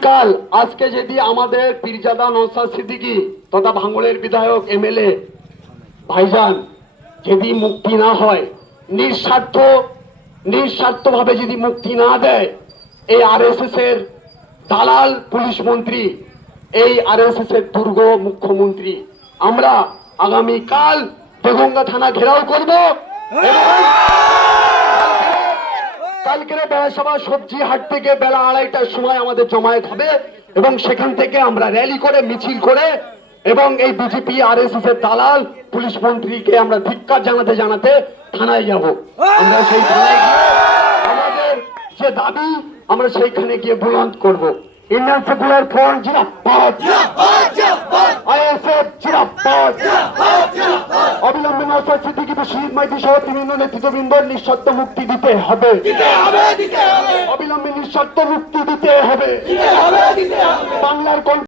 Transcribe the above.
আগামীকাল আজকে যদি আমাদের পীরজাদা নৌসাদ সিদ্দিকী তথা ভাঙড়ের বিধায়ক এমএলএ ভাইজান যদি মুক্তি না হয়, নিঃস্বার্থ, নিঃস্বার্থভাবে যদি মুক্তি না দেয়, এই আরএসএস এর দালাল পুলিশ মন্ত্রী, এই আরএসএস এর দুর্গ মুখ্যমন্ত্রী, আমরা আগামীকাল দেগঙ্গা থানা ঘেরাও করব এবং কালকের বেলাসভা সবজি হাট থেকে বেলা আড়াইটার সময় আমাদের জমায়েত হবে এবং সেখান থেকে আমরা র্যালি করে মিছিল করে এবং এই বিজেপি আর এস এর দালাল পুলিশ মন্ত্রীকে আমরা ধিক্কার জানাতে জানাতে থানায় যাব। আমরা সেই থানায় গিয়ে আমাদের যে দাবি আমরা সেইখানে গিয়ে বুলন্দ করব। ইন্ডিয়ান সেকুলার ফ্রন্ট জিরাবাদ অবিলম্বে নৌসাদ সিদ্দিকী শহীদ মাইতি সহ বিভিন্ন নেতৃত্ববৃন্দ নিঃশর্ত মুক্তি দিতে হবে। অবিলম্বে নিঃশর্ত মুক্তি দিতে হবে।